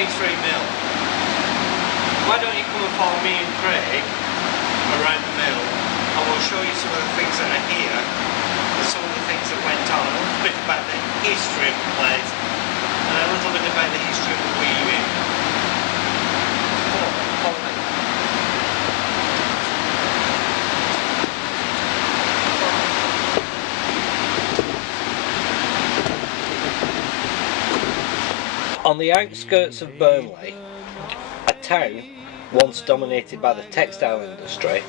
Queen Street Mill. Why don't you come and follow me and Craig around the mill, and we'll show you some of the things that are here, and some of the things that went on, a little bit about the history of the place, and a little bit about the history of the weaving. Follow me. On the outskirts of Burnley, a town once dominated by the textile industry,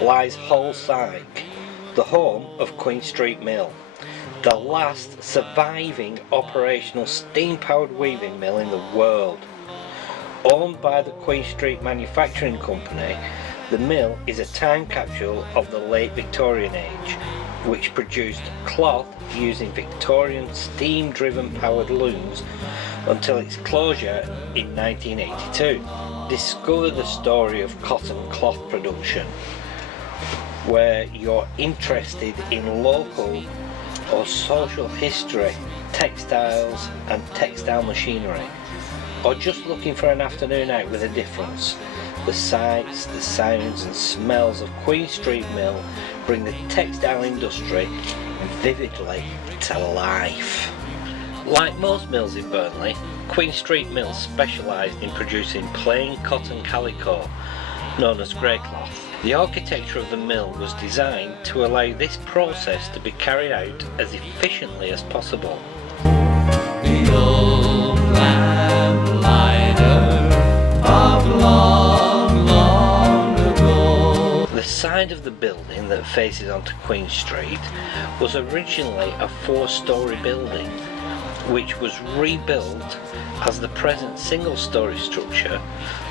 lies Hull Sike, the home of Queen Street Mill, the last surviving operational steam-powered weaving mill in the world. Owned by the Queen Street Manufacturing Company, the mill is a time capsule of the late Victorian age, which produced cloth using Victorian steam-driven powered looms until its closure in 1982. Discover the story of cotton cloth production, where you're interested in local or social history, textiles and textile machinery, or just looking for an afternoon out with a difference. The sights, the sounds and smells of Queen Street Mill bring the textile industry vividly to life. Like most mills in Burnley, Queen Street Mill specialised in producing plain cotton calico, known as grey cloth. The architecture of the mill was designed to allow this process to be carried out as efficiently as possible. The old lamplighter of long, long ago. The side of the building that faces onto Queen Street was originally a 4-storey building, which was rebuilt as the present single-storey structure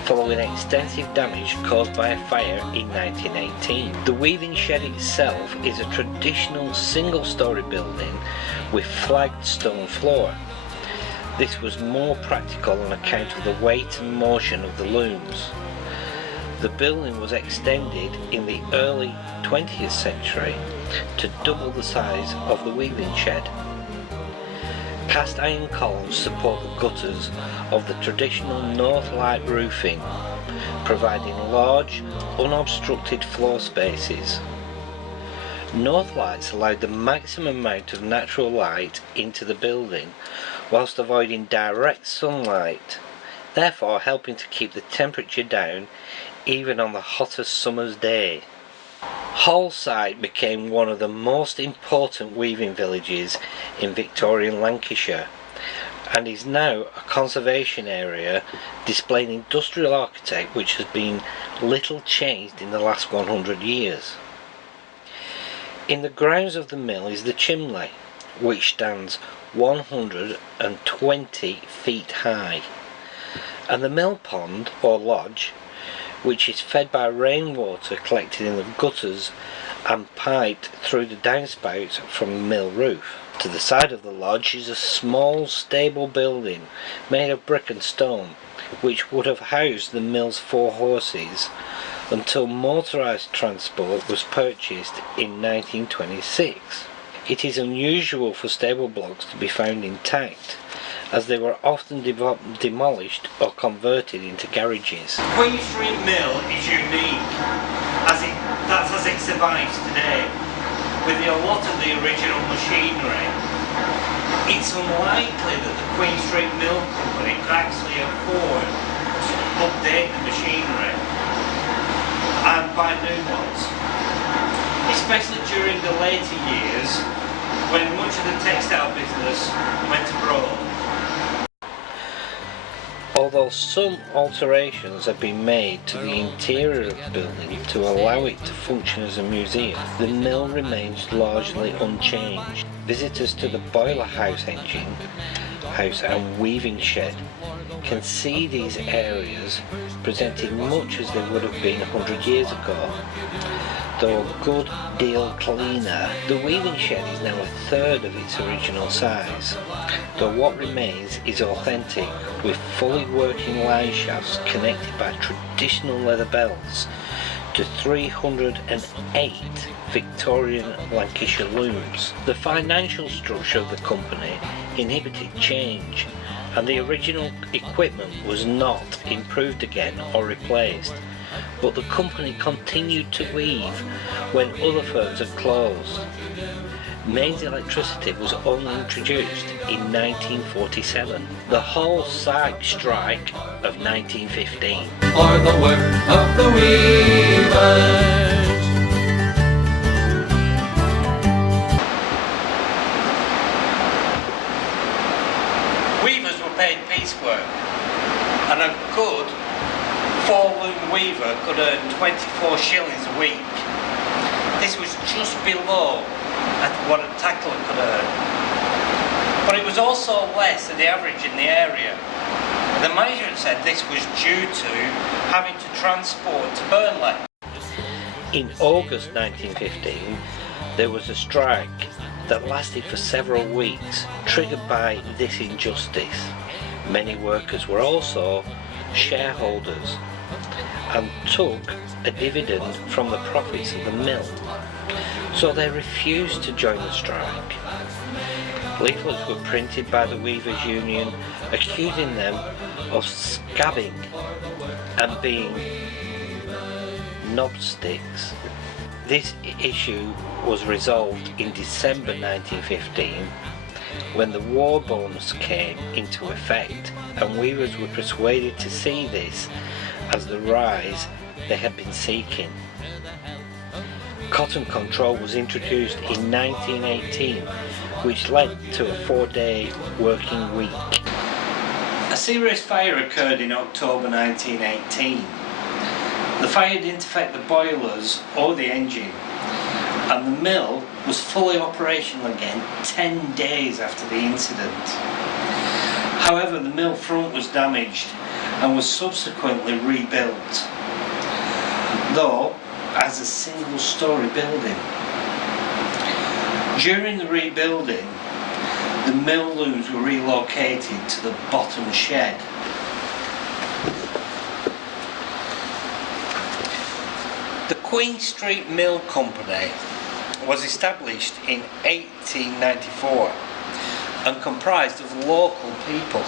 following extensive damage caused by a fire in 1918. The weaving shed itself is a traditional single-storey building with flagged stone floor. This was more practical on account of the weight and motion of the looms. The building was extended in the early 20th century to double the size of the weaving shed. Cast iron columns support the gutters of the traditional north light roofing, providing large, unobstructed floor spaces. North lights allowed the maximum amount of natural light into the building, whilst avoiding direct sunlight, therefore helping to keep the temperature down even on the hottest summer's day. Hull Sike became one of the most important weaving villages in Victorian Lancashire and is now a conservation area displaying industrial architecture which has been little changed in the last 100 years. In the grounds of the mill is the chimney, which stands 120 feet high, and the mill pond or lodge, which is fed by rainwater collected in the gutters and piped through the downspouts from the mill roof. To the side of the lodge is a small stable building made of brick and stone, which would have housed the mill's 4 horses until motorised transport was purchased in 1926. It is unusual for stable blocks to be found intact, as they were often demolished or converted into garages. Queen Street Mill is unique, that's as it survives today, with a lot of the original machinery. It's unlikely that the Queen Street Mill Company could actually afford to update the machinery and buy new ones, especially during the later years when much of the textile business went abroad. Although some alterations have been made to the interior of the building to allow it to function as a museum, the mill remains largely unchanged. Visitors to the boiler house, engine house and weaving shed can see these areas presented much as they would have been 100 years ago, though a good deal cleaner. The weaving shed is now 1/3 of its original size, though what remains is authentic, with fully working line shafts connected by traditional leather belts to 308 Victorian Lancashire looms. The financial structure of the company inhibited change, and the original equipment was not improved again or replaced, but the company continued to weave when other firms had closed. Mains Electricity was only introduced in 1947. The whole SAG strike of 1915. For the work of the weavers. Weavers were paid piecework, and a good 4-loom weaver could earn 24 shillings a week. This was just below at what a tackler could earn. But it was also less than the average in the area. The management said this was due to having to transport to Burnley. In August 1915, there was a strike that lasted for several weeks, triggered by this injustice. Many workers were also shareholders and took a dividend from the profits of the mill, so they refused to join the strike. Leaflets were printed by the Weavers Union accusing them of scabbing and being knobsticks. This issue was resolved in December 1915 when the war bonus came into effect, and weavers were persuaded to see this as the rise they had been seeking. Cotton control was introduced in 1918, which led to a 4-day working week. A serious fire occurred in October 1918. The fire didn't affect the boilers or the engine, and the mill was fully operational again 10 days after the incident. However, the mill front was damaged and was subsequently rebuilt, though as a single-storey building. During the rebuilding, the mill looms were relocated to the bottom shed. The Queen Street Mill Company was established in 1894 and comprised of local people,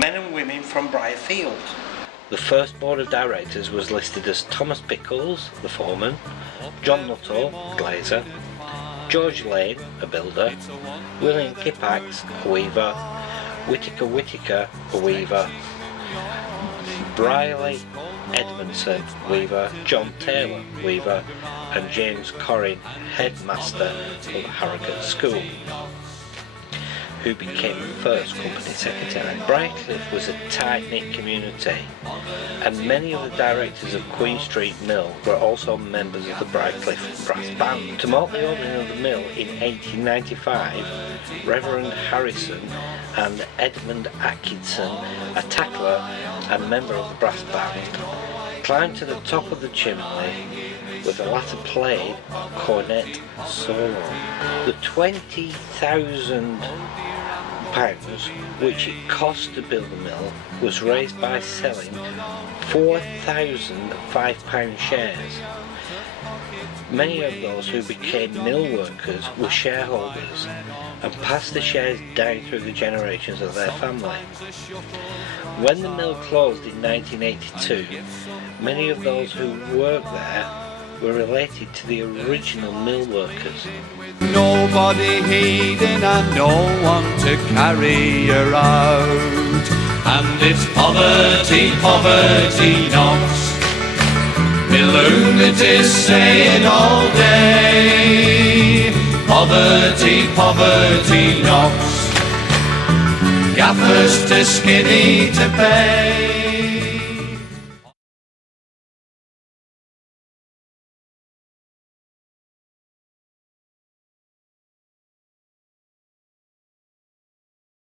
men and women from Briarfield. The first board of directors was listed as Thomas Pickles, the foreman, John Nuttall, glazer, George Lane, a builder, William Kippax, a weaver, Whittaker, a weaver, Briley Edmondson, weaver, John Taylor, weaver, and James Corrin, headmaster of Harrogate School, who became the first company secretary. Briarcliff was a tight-knit community, and many of the directors of Queen Street Mill were also members of the Briarcliff Brass Band. To mark the opening of the mill in 1895, Reverend Harrison and Edmund Atkinson, a tackler and member of the brass band, climbed to the top of the chimney, with the latter played a cornet solo. The £20,000 which it cost to build the mill was raised by selling 4,000 £5 shares. Many of those who became mill workers were shareholders and passed the shares down through the generations of their family. When the mill closed in 1982, many of those who worked there were related to the original mill workers. Nobody heeding and no one to carry around, and it's poverty, poverty knocks, me lunatics saying all day. Poverty, poverty knocks, gaffers too skinny to pay.